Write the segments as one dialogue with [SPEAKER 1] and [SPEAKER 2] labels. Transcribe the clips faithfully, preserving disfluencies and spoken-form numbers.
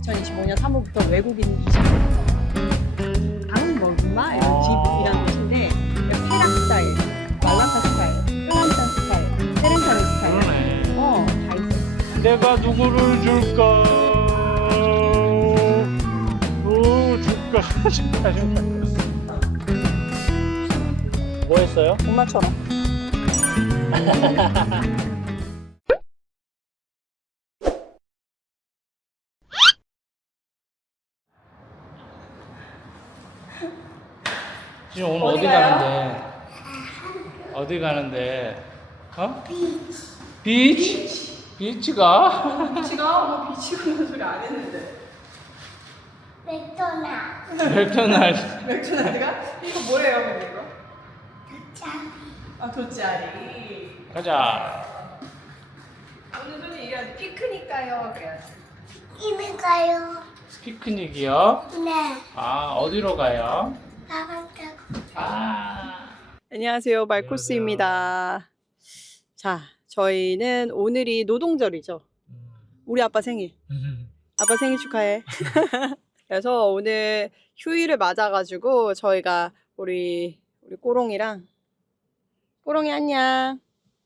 [SPEAKER 1] 이천이십오 년 삼월부터 외국인 이십 명 방, 뭐, 루마 이런 집이라는 뜻인데 페락 스타일, 말라카 스타일, 클란탄 스타일, 세렌타니 스타일
[SPEAKER 2] 그러네.
[SPEAKER 1] 어, 다 있어.
[SPEAKER 2] 내가 누구를 줄까? 오, 줄까? 줄까? 줄까? 뭐 했어요?
[SPEAKER 1] 엄마처럼.
[SPEAKER 2] 지금 오늘 어디,
[SPEAKER 1] 어디
[SPEAKER 2] 가는데? 어디 가는데? 어? 비치. 비치? 비치가?
[SPEAKER 1] 비치가 뭐 비치 그런 소리 안 했는데.
[SPEAKER 3] 맥도날드.
[SPEAKER 2] 맥도날드.
[SPEAKER 1] 맥도날드가? 이거 뭐래요, 근데 이거?
[SPEAKER 3] 짠.
[SPEAKER 1] 아, 돗자리.
[SPEAKER 2] 가자.
[SPEAKER 1] 오늘 손이 이래야지. 피크닉 가요. 그래야지.
[SPEAKER 3] 이미 가요.
[SPEAKER 2] 피크닉이요?
[SPEAKER 3] 네.
[SPEAKER 2] 아, 어디로 가요?
[SPEAKER 3] 가방 타고.
[SPEAKER 2] 아.
[SPEAKER 1] 안녕하세요, 말코스입니다. 자, 저희는 오늘이 노동절이죠. 우리 아빠 생일. 아빠 생일 축하해. 그래서 오늘 휴일을 맞아가지고 저희가 우리 우리 꼬롱이랑 꼬롱이 안녕.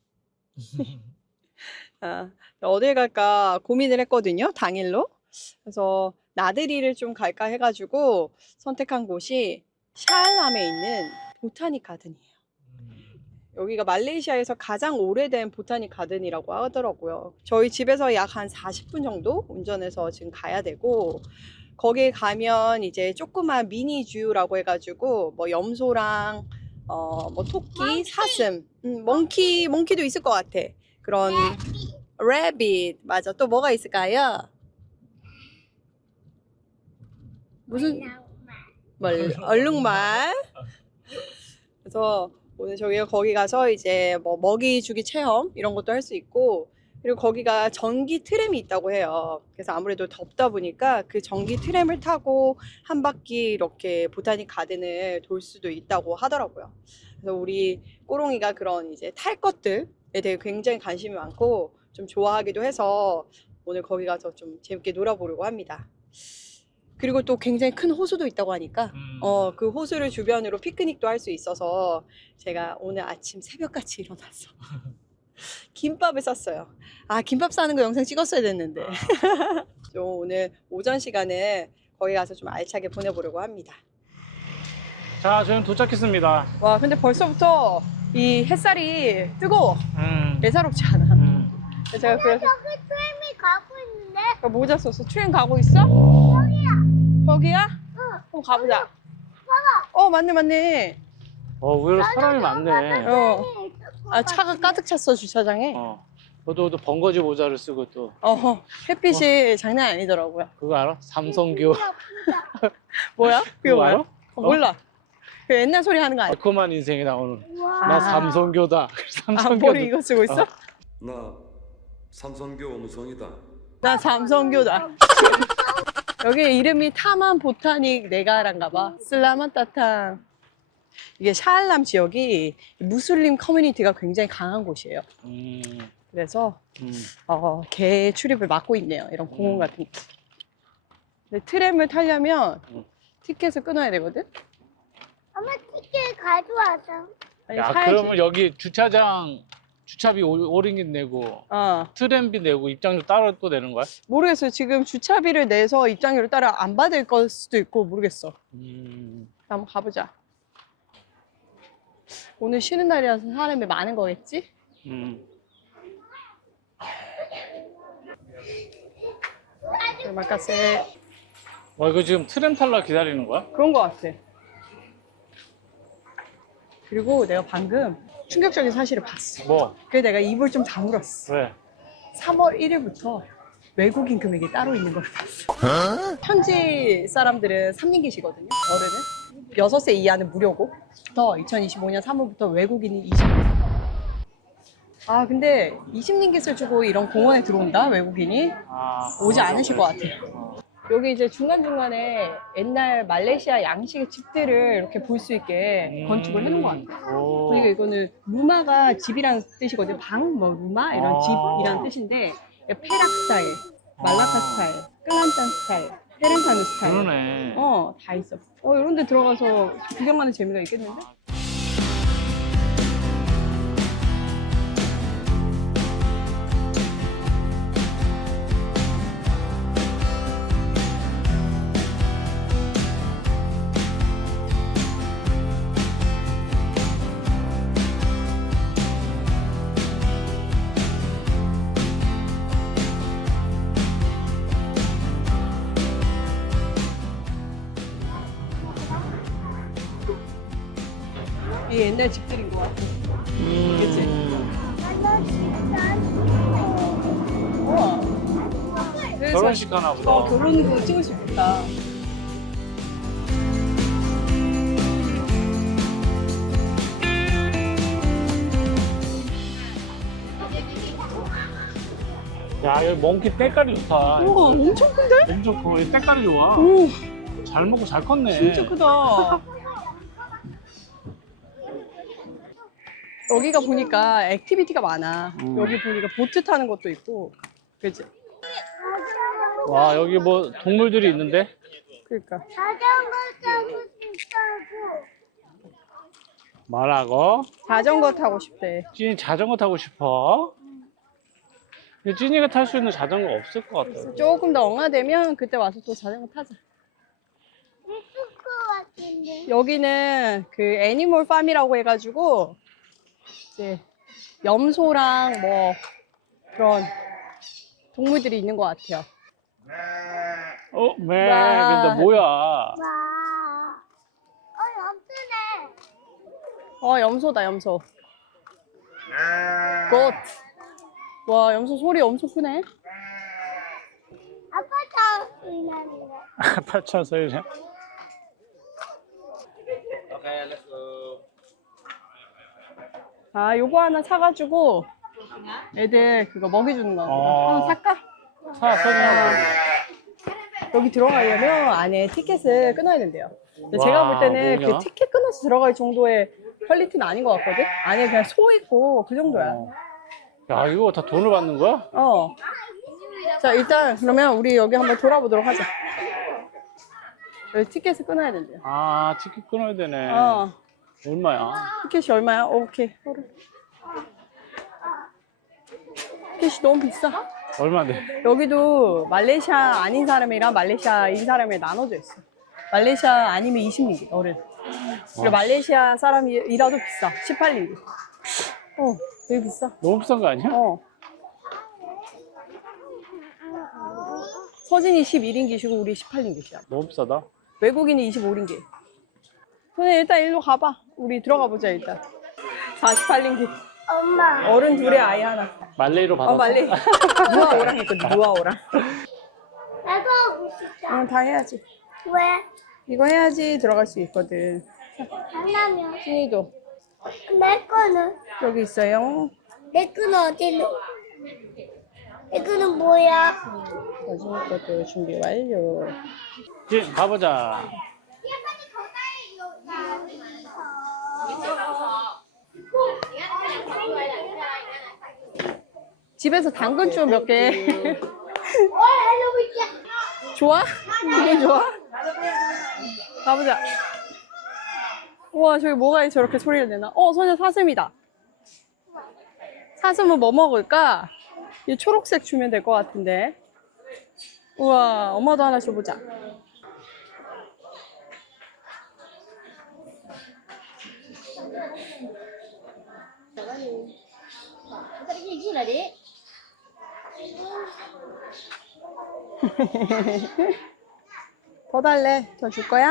[SPEAKER 1] 아, 어딜 갈까 고민을 했거든요, 당일로. 그래서 나들이를 좀 갈까 해가지고 선택한 곳이 샤알람에 있는 보타닉 가든이에요. 여기가 말레이시아에서 가장 오래된 보타닉 가든이라고 하더라고요. 저희 집에서 약 한 사십 분 정도 운전해서 지금 가야 되고, 거기에 가면 이제 조그만 미니 듀라고 해가지고 뭐 염소랑 어 뭐 토끼, 사슴, 음, 몽키, 몽키도 있을 것 같아. 그런 레빗, 맞아. 또 뭐가 있을까요? 무슨 뭘 얼룩말. 그래서 오늘 저희가 거기 가서 이제 뭐 먹이 주기 체험 이런 것도 할 수 있고, 그리고 거기가 전기 트램이 있다고 해요. 그래서 아무래도 덥다 보니까 그 전기 트램을 타고 한 바퀴 이렇게 보타닉 가든을 돌 수도 있다고 하더라고요. 그래서 우리 꼬롱이가 그런 이제 탈 것들에 대해 굉장히 관심이 많고 좀 좋아하기도 해서 오늘 거기 가서 좀 재밌게 놀아보려고 합니다. 그리고 또 굉장히 큰 호수도 있다고 하니까
[SPEAKER 2] 음.
[SPEAKER 1] 어, 그 호수를 주변으로 피크닉도 할 수 있어서 제가 오늘 아침 새벽같이 일어났어. 김밥을 쌌어요. 아, 김밥 싸는 거 영상 찍었어야 됐는데. 좀 오늘 오전 시간에 거기 가서 좀 알차게 보내보려고 합니다.
[SPEAKER 2] 자, 저희는 도착했습니다.
[SPEAKER 1] 와, 근데 벌써부터 이 햇살이 뜨거워.
[SPEAKER 2] 음.
[SPEAKER 1] 예사롭지 않아.
[SPEAKER 2] 음.
[SPEAKER 1] 제가 그래서
[SPEAKER 3] 저기 트램이 가고 있는데.
[SPEAKER 1] 모자 썼어. 트램 가고 있어? 거기야?
[SPEAKER 3] 응.
[SPEAKER 1] 그럼 가보자. 어, 맞네, 맞네.
[SPEAKER 2] 어, 의외로 사람이 많네.
[SPEAKER 1] 어. 아, 차가 가득 찼어, 주차장에.
[SPEAKER 2] 어. 저도 또 번거지 모자를 쓰고 또
[SPEAKER 1] 어허, 햇빛이 장난 아니더라고요.
[SPEAKER 2] 그거 알아? 삼성교.
[SPEAKER 1] 뭐야? 그게
[SPEAKER 2] 그거
[SPEAKER 1] 뭐야?
[SPEAKER 2] 알아?
[SPEAKER 1] 어, 몰라. 그 옛날 소리 하는 거 아니야?
[SPEAKER 2] 달콤한 인생에 나오는
[SPEAKER 3] 와.
[SPEAKER 2] 나
[SPEAKER 1] 아.
[SPEAKER 2] 삼성교다.
[SPEAKER 1] 아,
[SPEAKER 2] 삼성교.
[SPEAKER 1] 머리 이거 쓰고 있어?
[SPEAKER 2] 어.
[SPEAKER 4] 나 삼성교 오무성이다.
[SPEAKER 1] 나 삼성교다. 여기 이름이 타만 보타닉 네가란가 봐. 슬라만 따탕. 이게 샤알람 지역이 무슬림 커뮤니티가 굉장히 강한 곳이에요.
[SPEAKER 2] 음.
[SPEAKER 1] 그래서
[SPEAKER 2] 음.
[SPEAKER 1] 어, 개 출입을 막고 있네요. 이런 공원
[SPEAKER 2] 음.
[SPEAKER 1] 같은 거. 근데 트램을 타려면
[SPEAKER 2] 음.
[SPEAKER 1] 티켓을 끊어야 되거든?
[SPEAKER 3] 엄마 티켓 가져와서.
[SPEAKER 1] 아니,
[SPEAKER 2] 야,
[SPEAKER 1] 사야지.
[SPEAKER 2] 그러면 여기 주차장 주차비 오 링깃 내고
[SPEAKER 1] 어,
[SPEAKER 2] 트램비 내고 입장료 따로 또 내는 거야?
[SPEAKER 1] 모르겠어요. 지금 주차비를 내서 입장료를 따라 안 받을 걸 수도 있고 모르겠어.
[SPEAKER 2] 음.
[SPEAKER 1] 한번 가보자. 오늘 쉬는 날이라서 사람이 많은 거겠지?
[SPEAKER 2] 음.
[SPEAKER 1] 마카세.
[SPEAKER 2] 와, 이거 지금 트램 탈라 기다리는 거야?
[SPEAKER 1] 그런 거 같아. 그리고 내가 방금 충격적인 사실을 봤어.
[SPEAKER 2] 뭐?
[SPEAKER 1] 그래서 내가 입을 좀 다물었어.
[SPEAKER 2] 왜?
[SPEAKER 1] 삼월 일일부터 외국인 금액이 따로 있는 걸 봤어. 현지 사람들은 삼 링깃이거든요. 어른은. 여섯 세 이하는 무료고, 또 이천이십오 년 삼월부터 외국인이 이십 링깃. 아, 근데 이십 링깃을 주고 이런 공원에 들어온다, 외국인이?
[SPEAKER 2] 아.
[SPEAKER 1] 오지 않으실 것 같아요. 여기 이제 중간중간에 옛날 말레이시아 양식의 집들을 이렇게 볼 수 있게 건축을 해놓은 것 같아요.
[SPEAKER 2] 오.
[SPEAKER 1] 그러니까 이거는 루마가 집이라는 뜻이거든요. 방, 뭐 루마 이런
[SPEAKER 2] 아.
[SPEAKER 1] 집이라는 뜻인데 페락 스타일, 말라카 스타일, 클란탄 스타일, 테렌타누 스타일.
[SPEAKER 2] 그러네.
[SPEAKER 1] 어, 다 있어. 어, 이런 데 들어가서 구경하는 재미가 있겠는데? 이 옛날 집들인 것 같아. 그치? 우와. 그래서
[SPEAKER 2] 결혼식 하나 보다.
[SPEAKER 1] 어, 결혼도 찍을 수 있다.
[SPEAKER 2] 야, 여기 몽키 때깔이 좋다.
[SPEAKER 1] 우와, 엄청 큰데?
[SPEAKER 2] 엄청 커. 이 때깔이 좋아.
[SPEAKER 1] 오,
[SPEAKER 2] 잘 먹고 잘 컸네.
[SPEAKER 1] 진짜 크다. 여기가 보니까 액티비티가 많아.
[SPEAKER 2] 음.
[SPEAKER 1] 여기 보니까 보트 타는 것도 있고. 그치?
[SPEAKER 2] 와, 여기 뭐 동물들이 있는데?
[SPEAKER 1] 그러니까.
[SPEAKER 3] 자전거 타고 싶다고.
[SPEAKER 2] 뭐라고?
[SPEAKER 1] 자전거 타고 싶대.
[SPEAKER 2] 찐이 자전거 타고 싶어? 근데 찐이가 탈 수 있는 자전거 없을 것 같아.
[SPEAKER 1] 조금 더 엉아되면 그때 와서 또 자전거 타자.
[SPEAKER 3] 있을 것 같은데.
[SPEAKER 1] 여기는 그 애니멀 팜이라고 해가지고 이제 염소랑 뭐 그런 동물들이 있는 것 같아요.
[SPEAKER 2] 어, 매.
[SPEAKER 1] 와.
[SPEAKER 2] 근데 뭐야?
[SPEAKER 3] 와. 어, 엄청네.
[SPEAKER 1] 어, 염소다, 염소. 굿. 와, 염소 소리 엄청 크네.
[SPEAKER 3] 아빠 차 의나는데.
[SPEAKER 2] 아빠 소리네.
[SPEAKER 1] 아, 요거 하나 사가지고 애들 그거 먹여주는 거.
[SPEAKER 2] 어.
[SPEAKER 1] 하나 살까?
[SPEAKER 2] 사, 소리하고.
[SPEAKER 1] 여기 들어가려면 안에 티켓을 끊어야 된대요. 근데
[SPEAKER 2] 와,
[SPEAKER 1] 제가 볼 때는
[SPEAKER 2] 뭐냐?
[SPEAKER 1] 그 티켓 끊어서 들어갈 정도의 퀄리티는 아닌 것 같거든? 안에 그냥 소 있고 그 정도야.
[SPEAKER 2] 어. 야, 이거 다 돈을 받는 거야?
[SPEAKER 1] 어. 자, 일단 그러면 우리 여기 한번 돌아보도록 하자. 여기 티켓을 끊어야 된대요.
[SPEAKER 2] 아, 티켓 끊어야 되네.
[SPEAKER 1] 어.
[SPEAKER 2] 얼마야?
[SPEAKER 1] 티켓이 얼마야? 오케이. 티켓이 너무 비싸.
[SPEAKER 2] 얼마인데?
[SPEAKER 1] 여기도 말레이시아 아닌 사람이랑 말레이시아인 사람이 나눠져 있어. 말레이시아 아니면 이십 링기, 어른. 그리고 말레이시아 사람이라도 비싸. 십팔 링기. 어, 되게 비싸.
[SPEAKER 2] 너무 비싼 거 아니야?
[SPEAKER 1] 어. 서진이 십일 링기시고 우리 십팔 링기시야.
[SPEAKER 2] 너무 비싸다.
[SPEAKER 1] 외국인이 이십오 링기. 그냥 일단 일로 가봐. 우리 들어가 보자, 일단. 사십팔 링기.
[SPEAKER 3] 엄마.
[SPEAKER 1] 어른 둘에 아이 하나.
[SPEAKER 2] 말레이로 받았어.
[SPEAKER 1] 어, 말레이. 누아 오랑 했거든, 누아 오랑.
[SPEAKER 3] 나도 하고 싶다.
[SPEAKER 1] 응, 다 해야지.
[SPEAKER 3] 왜?
[SPEAKER 1] 이거 해야지 들어갈 수 있거든.
[SPEAKER 3] 하려면.
[SPEAKER 1] 신이도
[SPEAKER 3] 내 거는?
[SPEAKER 1] 여기 있어요.
[SPEAKER 3] 내 거는 어디는? 내 거는 뭐야?
[SPEAKER 1] 서진이 것도 준비 완료.
[SPEAKER 2] 찐, 가보자.
[SPEAKER 1] 집에서 당근주 몇 개. 좋아? 기분 좋아? 가보자. 우와, 저기 뭐가 저렇게 소리를 내나? 어, 소녀 사슴이다. 사슴은 뭐 먹을까? 이 초록색 주면 될 것 같은데. 우와, 엄마도 하나 줘보자. 더 달래? 더 줄 거야?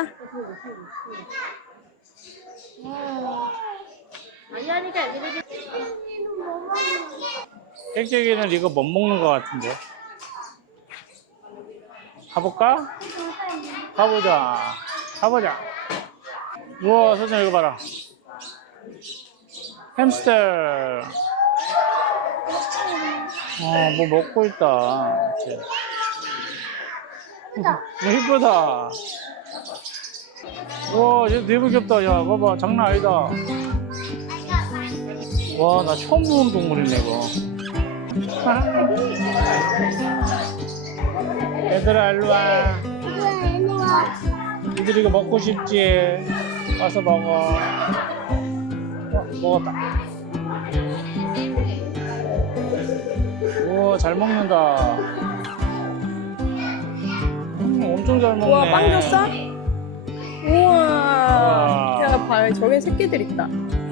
[SPEAKER 2] 땡땡이는 이거 못 먹는 거 같은데. 가볼까? 가보자. 가보자. 우와, 선생님 이거 봐라. 햄스터. 어, 뭐 먹고 있다. 쟤. 어, 이쁘다. 우와, 얘 되게 귀엽다. 야, 봐봐. 장난 아니다. 와, 나 처음 보는 동물이네, 이거. 얘들아 일로 와.
[SPEAKER 3] 이거 일로 와.
[SPEAKER 2] 니들 이거 먹고 싶지? 와서 먹어. 어, 먹었다. 우와 잘 먹는다. 음, 엄청 잘 먹네.
[SPEAKER 1] 우와, 빵 줬어? 우와.
[SPEAKER 2] 우와.
[SPEAKER 1] 야, 봐. 저기 새끼들 있다.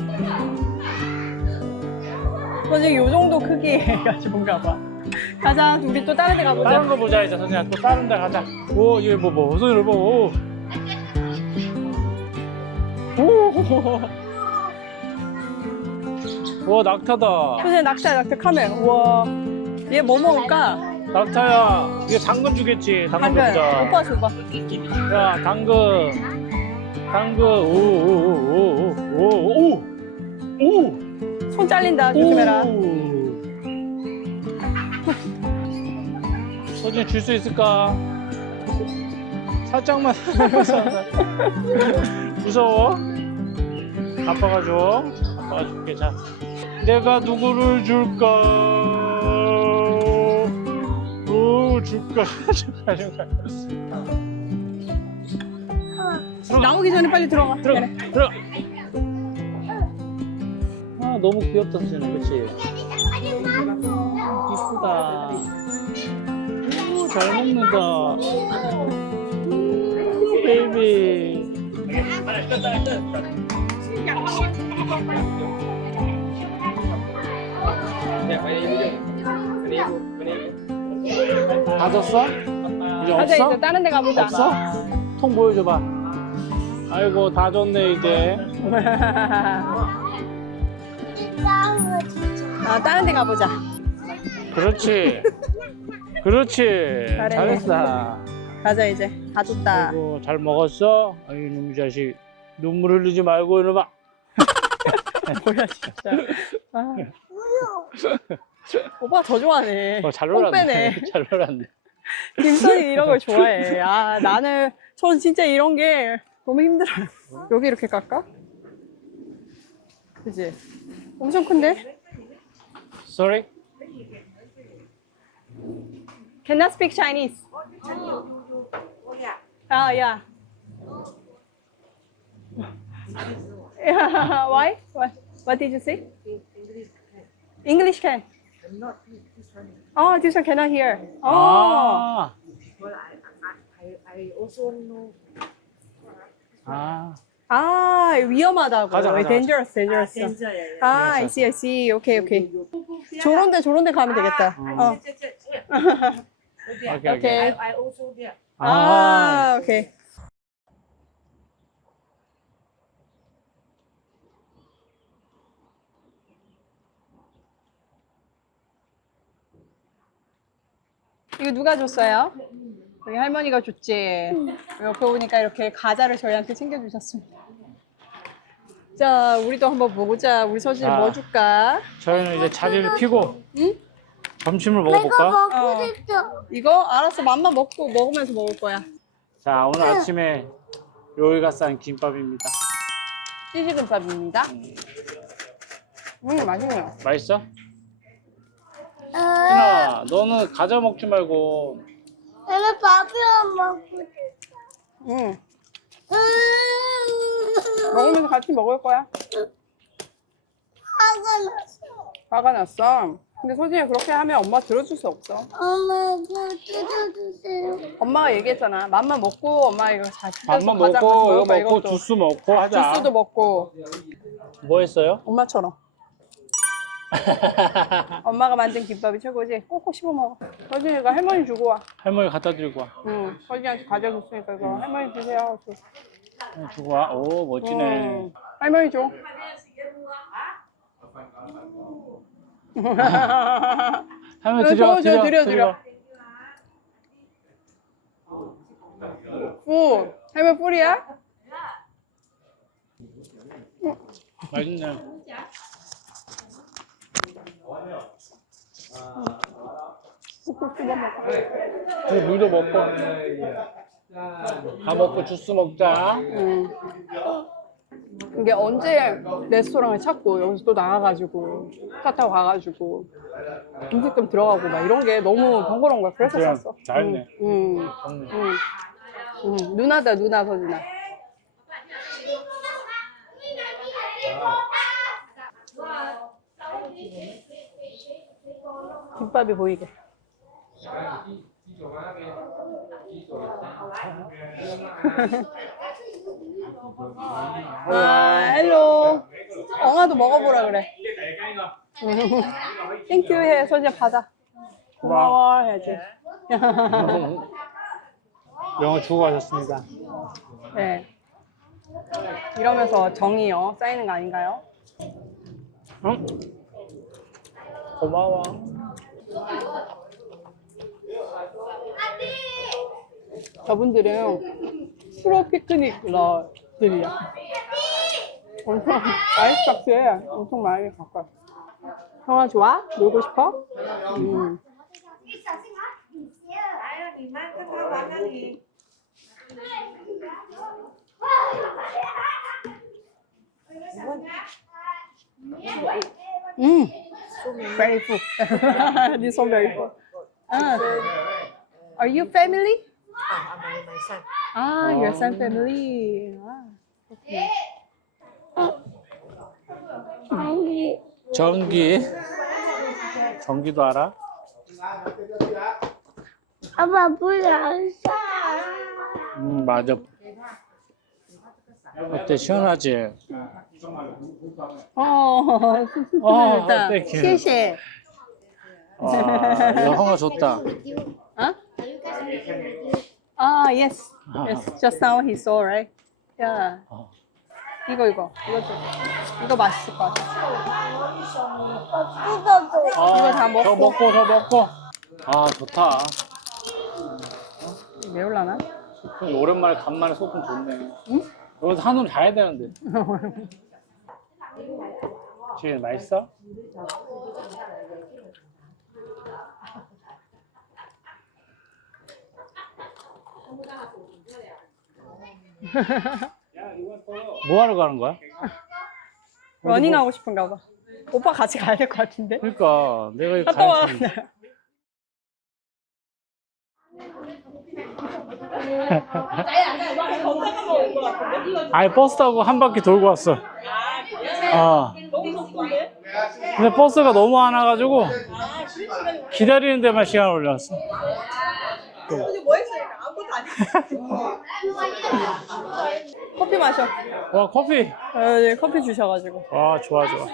[SPEAKER 1] 선생님, 요 정도 크기 해가지고인가 봐. 가자. 우리 또 다른 데 가보자.
[SPEAKER 2] 다른 거 보자 이제 선생님. 또 다른 데 가자. 오 이게 뭐 뭐. 선생님 뭐. 오.
[SPEAKER 1] 오.
[SPEAKER 2] 우와 낙타다.
[SPEAKER 1] 선생님, 낙타, 낙타 카멜. 우와. 얘 뭐 먹을까?
[SPEAKER 2] 낙타야. 이게 당근 주겠지. 당근
[SPEAKER 1] 당근.
[SPEAKER 2] 보자.
[SPEAKER 1] 오빠 줘봐.
[SPEAKER 2] 야 당근. 당근. 오오오오오오. 오.
[SPEAKER 1] 손 잘린다. 조심해라.
[SPEAKER 2] 서준이 줄 수 있을까? 살짝만 무서워? 아빠가 줘. 아빠가 줄게. 자, 내가 누구를 줄까? 오, 줄까? 줄까? 줄까?
[SPEAKER 1] 나오기 전에 빨리 들어가.
[SPEAKER 2] 들어가,
[SPEAKER 1] 그래.
[SPEAKER 2] 들어가. 아, 너무 귀엽다, 선생님. 그렇지? 이쁘다. 오, 잘 먹는다. 오, 베이비. 다 줬어? 이제
[SPEAKER 1] 가자,
[SPEAKER 2] 없어?
[SPEAKER 1] 이제 다른 데 가보자.
[SPEAKER 2] 없어? 통 보여줘봐. 아이고 다 줬네 이제.
[SPEAKER 3] 이거 진짜.
[SPEAKER 1] 아, 다른 데 가보자.
[SPEAKER 2] 그렇지. 그렇지.
[SPEAKER 1] 잘해.
[SPEAKER 2] 잘했어.
[SPEAKER 1] 가자, 이제. 다 줬다.
[SPEAKER 2] 아이고 잘 먹었어? 아이 놈 자식. 눈물 흘리지 말고 이놈아.
[SPEAKER 1] 뭐야, 진짜. 아. 오빠 더 좋아하네.
[SPEAKER 2] 어, 잘
[SPEAKER 1] 뽕
[SPEAKER 2] 놀았네.
[SPEAKER 1] 빼네.
[SPEAKER 2] 잘 놀았네.
[SPEAKER 1] 김선이 이런 걸 좋아해. 아, 나는, 전 진짜 이런 게 너무 힘들어요. 여기 이렇게 깔까? 그지? 엄청 큰데?
[SPEAKER 2] Sorry?
[SPEAKER 1] Cannot speak Chinese. Ah, yeah. Yeah, why? What? What did you say? English can. Oh, this one cannot hear. Oh.
[SPEAKER 2] 아.
[SPEAKER 5] Well, I, I, I, I also know.
[SPEAKER 2] 아.
[SPEAKER 1] 아, 위험하다고.
[SPEAKER 2] 가자, 가자,
[SPEAKER 1] dangerous, dangerous.
[SPEAKER 5] Danger, yeah, yeah.
[SPEAKER 1] 아, I see, I see. 오케이, 오케이. 저런데, 저런데 가면 되겠다. 어.
[SPEAKER 5] Check, check, check. There.
[SPEAKER 2] 오케이, 오케이.
[SPEAKER 1] 오케이.
[SPEAKER 5] I, I also there.
[SPEAKER 2] 아.
[SPEAKER 1] 아, 오케이. 이거 누가 줬어요? 여기 할머니가 줬지. 옆에 오니까 이렇게 과자를 저희한테 챙겨주셨습니다. 자, 우리도 한번 보자. 우리 서진이
[SPEAKER 2] 자.
[SPEAKER 1] 뭐 줄까?
[SPEAKER 2] 저희는 이제 자리를 피고
[SPEAKER 1] 응?
[SPEAKER 2] 점심을
[SPEAKER 3] 내가
[SPEAKER 2] 먹어볼까?
[SPEAKER 3] 먹고
[SPEAKER 1] 어.
[SPEAKER 3] 싶어.
[SPEAKER 1] 이거 알았어. 맘만 먹고 먹으면서 먹을 거야.
[SPEAKER 2] 자, 오늘 아침에 요이가 싼 김밥입니다.
[SPEAKER 1] 치즈김밥입니다. 음, 맛있네요.
[SPEAKER 2] 맛있어?
[SPEAKER 3] 아,
[SPEAKER 2] 희나, 너는 과자 먹지 말고
[SPEAKER 3] 나는 밥이랑 먹고 싶어.
[SPEAKER 1] 음,
[SPEAKER 3] 음,
[SPEAKER 1] 먹으면서 같이 먹을 거야.
[SPEAKER 3] 화가 났어.
[SPEAKER 1] 화가 났어. 근데 소진이 그렇게 하면 엄마 들어줄 수 없어.
[SPEAKER 3] 엄마, 이거 뜯어주세요.
[SPEAKER 1] 엄마가 얘기했잖아. 맘만 먹고 엄마 이거 잘 찢어서
[SPEAKER 2] 밥만
[SPEAKER 1] 과자
[SPEAKER 2] 먹고
[SPEAKER 1] 같이
[SPEAKER 2] 이거
[SPEAKER 1] 먹을 거야,
[SPEAKER 2] 먹고
[SPEAKER 1] 이것도.
[SPEAKER 2] 주스 먹고 하자.
[SPEAKER 1] 주스도 먹고
[SPEAKER 2] 뭐 했어요?
[SPEAKER 1] 엄마처럼. 엄마가 만든 김밥이 최고지. 꼭꼭 씹어 먹어. 서진이가 할머니 주고 와.
[SPEAKER 2] 할머니 갖다 드리고 와.
[SPEAKER 1] 응. 서진이한테 과자 줬으니까 이거 할머니 주세요.
[SPEAKER 2] 네, 주고 와. 오 멋지네.
[SPEAKER 1] 음, 할머니 줘.
[SPEAKER 2] 할머니
[SPEAKER 1] 응,
[SPEAKER 2] 드려
[SPEAKER 1] 줘, 줘,
[SPEAKER 2] 드려
[SPEAKER 1] 드려, 드려. 오, 할머니 뿔이야?
[SPEAKER 2] 맛있네.
[SPEAKER 1] 꼭꼭 씹어 먹어.
[SPEAKER 2] 그 물도 먹고. 다 먹고 주스 먹자.
[SPEAKER 1] 응. 이게 언제 레스토랑을 찾고 여기서 또 나가가지고 차 타고 가가지고 음식점 들어가고 막 이런 게 너무 번거로운 거야. 그래서
[SPEAKER 2] 그래,
[SPEAKER 1] 샀어.
[SPEAKER 2] 잘했네.
[SPEAKER 1] 응, 응,
[SPEAKER 2] 좋네.
[SPEAKER 1] 응, 응. 누나다 누나 더 누나. 김밥이 보이게. 아, 헬로. 엉아도 먹어보라 그래. 땡큐 해. 소지야 받아. 고마워 해야지.
[SPEAKER 2] 영어 주고 가셨습니다.
[SPEAKER 1] 네. 이러면서 정이요 쌓이는 거 아닌가요?
[SPEAKER 2] 응? 고마워.
[SPEAKER 1] 저분들은 프로 피크닉러들이야. 엄청 아이스박스에 엄청 많이 갖고 왔어. 형아 좋아? 놀고 싶어? 음.
[SPEAKER 5] Ai thì mang cái bao bán ăn thì
[SPEAKER 1] 음. Very full. This one very full. Ah. Are you family?
[SPEAKER 5] à my my son.
[SPEAKER 1] Ah, your son family. Ah. Okay.
[SPEAKER 3] 아니,
[SPEAKER 2] 전기. 전기도 알아?
[SPEAKER 3] 아빠 물안 사.
[SPEAKER 2] 음, 맞아. 어때, 시원하지?
[SPEAKER 1] 어,
[SPEAKER 2] 어,
[SPEAKER 1] 일단
[SPEAKER 2] 땡큐.
[SPEAKER 1] 谢谢.
[SPEAKER 2] 와, 영어가 좋다.
[SPEAKER 1] 어? Ah, yes. Yes. Just now he saw, right? Yeah.
[SPEAKER 2] 어.
[SPEAKER 1] 이거 이거. 이거 좀. 이거 맛있을 것 같아.
[SPEAKER 3] 뜯어줘.
[SPEAKER 1] 이거 다 먹고.
[SPEAKER 2] 저 먹고, 저 먹고. 아, 좋다.
[SPEAKER 1] 매울라나?
[SPEAKER 2] 소금 오랜만에 간만에 소금 좋네.
[SPEAKER 1] 응?
[SPEAKER 2] 여기서 한우는 자야 되는데. 지금 맛있어? 뭐 하러 가는 거야?
[SPEAKER 1] 러닝 하고 싶은가 봐. 오빠 같이 가야 될 것 같은데?
[SPEAKER 2] 그러니까 내가 이거
[SPEAKER 1] 갔다 와.
[SPEAKER 2] 가야지. 아니 버스 타고 한 바퀴 돌고 왔어. 아,
[SPEAKER 1] 너무 덥던데?
[SPEAKER 2] 근데 버스가 너무 안 와가지고 기다리는 데만 시간 올렸어.
[SPEAKER 1] 근데 뭐 했어요? 아무것도 안 했어. 커피 마셔.
[SPEAKER 2] 와 커피.
[SPEAKER 1] 어, 네, 커피 주셔가지고.
[SPEAKER 2] 와 좋아 좋아.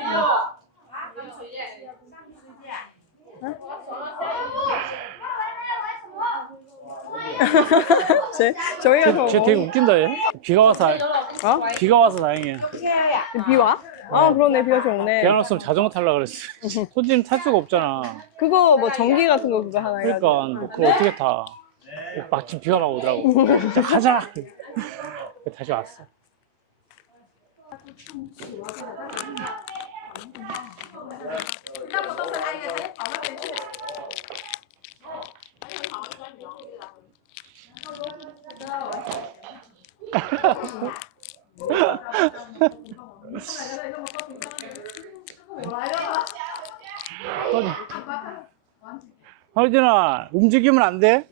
[SPEAKER 1] 제, 저희가 더.
[SPEAKER 2] 쟤, 쟤 되게 웃긴다 얘. 비가 와서 다-
[SPEAKER 1] 어?
[SPEAKER 2] 비가 와서 다행이야.
[SPEAKER 1] 비 와? 아, 그러네. 비가 좀 오네.
[SPEAKER 2] 비 안 왔으면 자전거 타려고 그랬어. 소지는 탈 수가 없잖아.
[SPEAKER 1] 그거 뭐 전기 같은 거 그거 하나 해가지고.
[SPEAKER 2] 그러니까 뭐 그걸 어떻게 타? 마침 비가 막 오더라고. 자, 가자. 다시 왔어. 하루진아 움직이면 안 돼?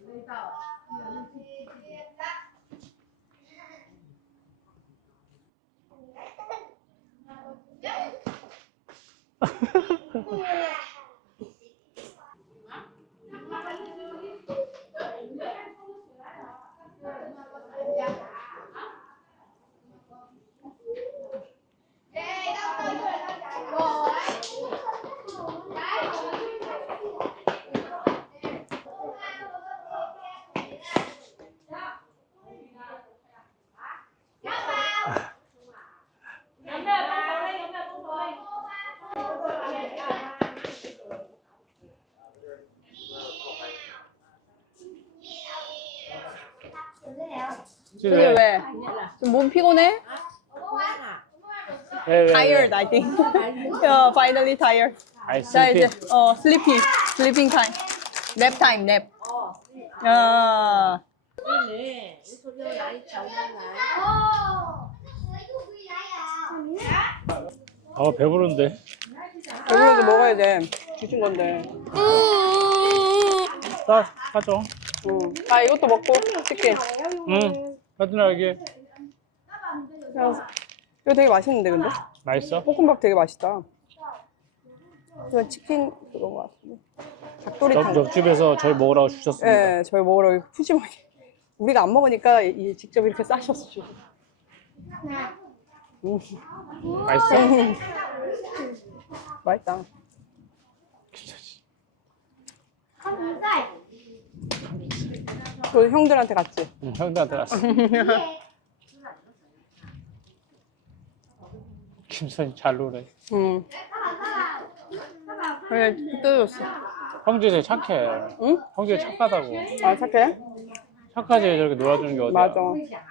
[SPEAKER 1] 근데 왜? 좀 몸 피곤해?
[SPEAKER 2] 왜, 왜, 왜?
[SPEAKER 1] Tired, I think. yeah, finally tired.
[SPEAKER 2] 아이
[SPEAKER 1] 자 이제
[SPEAKER 2] 슬피.
[SPEAKER 1] 어 sleepy, sleeping time, nap time, nap. 아,
[SPEAKER 5] Đi nè, đi xuống vô lại chồng lên lại.
[SPEAKER 2] 아, 배부른데.
[SPEAKER 1] 배불러도 먹어야 돼. 주신 건데.
[SPEAKER 2] 자, 가져.
[SPEAKER 1] 응. 아, 이것도 먹고 치킨.
[SPEAKER 2] 응. 가져라, 여기.
[SPEAKER 1] 그냥 이거 되게 맛있는데 근데?
[SPEAKER 2] 맛있어?
[SPEAKER 1] 볶음밥 되게 맛있다. 이거 치킨 그런 거 같은데. 닭도리탕.
[SPEAKER 2] 옆, 옆집에서 저희 먹으라고 주셨습니다.
[SPEAKER 1] 네, 저희 먹으러 푸짐하게. 우리가 안 먹으니까 이, 직접 이렇게 싸셔서 주고. 음,
[SPEAKER 2] 맛있어?
[SPEAKER 1] 맛있다. 또 형들한테 갔지.
[SPEAKER 2] 응, 형들한테 갔어. 김선이 잘 노래.
[SPEAKER 1] 응. 그래, 뜯어줬어.
[SPEAKER 2] 형제 되게 착해.
[SPEAKER 1] 응?
[SPEAKER 2] 형제 착하다고.
[SPEAKER 1] 아, 착해?
[SPEAKER 2] 착하지, 저렇게 놀아주는 게 어디야.
[SPEAKER 1] 맞아.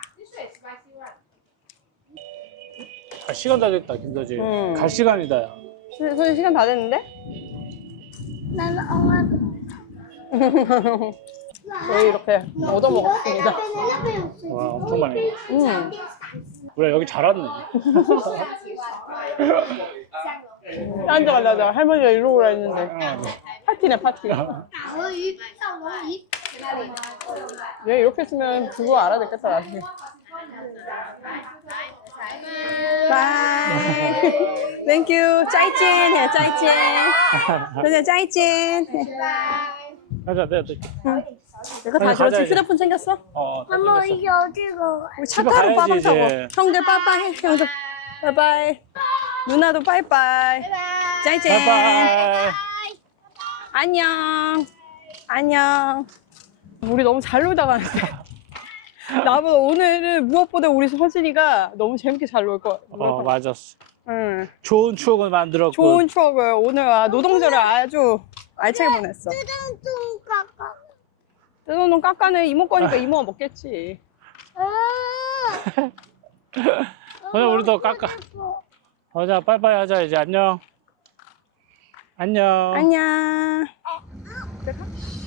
[SPEAKER 2] 아, 시간 다 됐다, 김서지.
[SPEAKER 1] 응.
[SPEAKER 2] 갈 시간이다, 야.
[SPEAKER 1] 시- 소희 시간 다 됐는데?
[SPEAKER 3] 나는 엄마.
[SPEAKER 1] 저희 이렇게 얻어 먹었습니다.
[SPEAKER 2] 와, 엄청 많이.
[SPEAKER 1] 응.
[SPEAKER 2] 우리 여기 잘 왔네.
[SPEAKER 1] 앉아 가려다 할머니가 일로 오라 했는데. 파티네, 파티. 얘 이렇게 쓰면 그거 알아듣겠다, 나중에. 바이. 땡큐. 짜이찐 해, 짜이찐. 그래, 짜이찐.
[SPEAKER 2] 가자, 내가 내.
[SPEAKER 1] 내가 다
[SPEAKER 2] 가자,
[SPEAKER 1] 줬지?
[SPEAKER 2] 이제.
[SPEAKER 1] 휴대폰 챙겼어?
[SPEAKER 2] 어, 다
[SPEAKER 3] 엄마
[SPEAKER 2] 챙겼어.
[SPEAKER 3] 이제 어디로?
[SPEAKER 1] 우리 차
[SPEAKER 2] 집에
[SPEAKER 1] 타고
[SPEAKER 2] 가야지,
[SPEAKER 1] 빠방
[SPEAKER 2] 이제.
[SPEAKER 1] 타고. 형들 빠빠해, 형들. 바이바이. 누나도 빠이빠이. 짜이찐.
[SPEAKER 2] 바이바이.
[SPEAKER 1] 안녕. 안녕. 우리 너무 잘 놀다 가는데. 나보다 오늘은 무엇보다 우리 서진이가 너무 재밌게 잘 놀 거.
[SPEAKER 2] 어, 맞았어.
[SPEAKER 1] 응.
[SPEAKER 2] 좋은 추억을 만들었고.
[SPEAKER 1] 좋은 추억을 오늘 아, 노동절을 아주 알차게 보냈어.
[SPEAKER 3] 뚱뚱 깎아.
[SPEAKER 1] 뜯어놓은 놈 깎아내 이모 거니까 이모가 먹겠지.
[SPEAKER 2] 오늘 우리도 깎아. 어자, 빠이빠이 하자, 이제. 안녕. 안녕.
[SPEAKER 1] 안녕.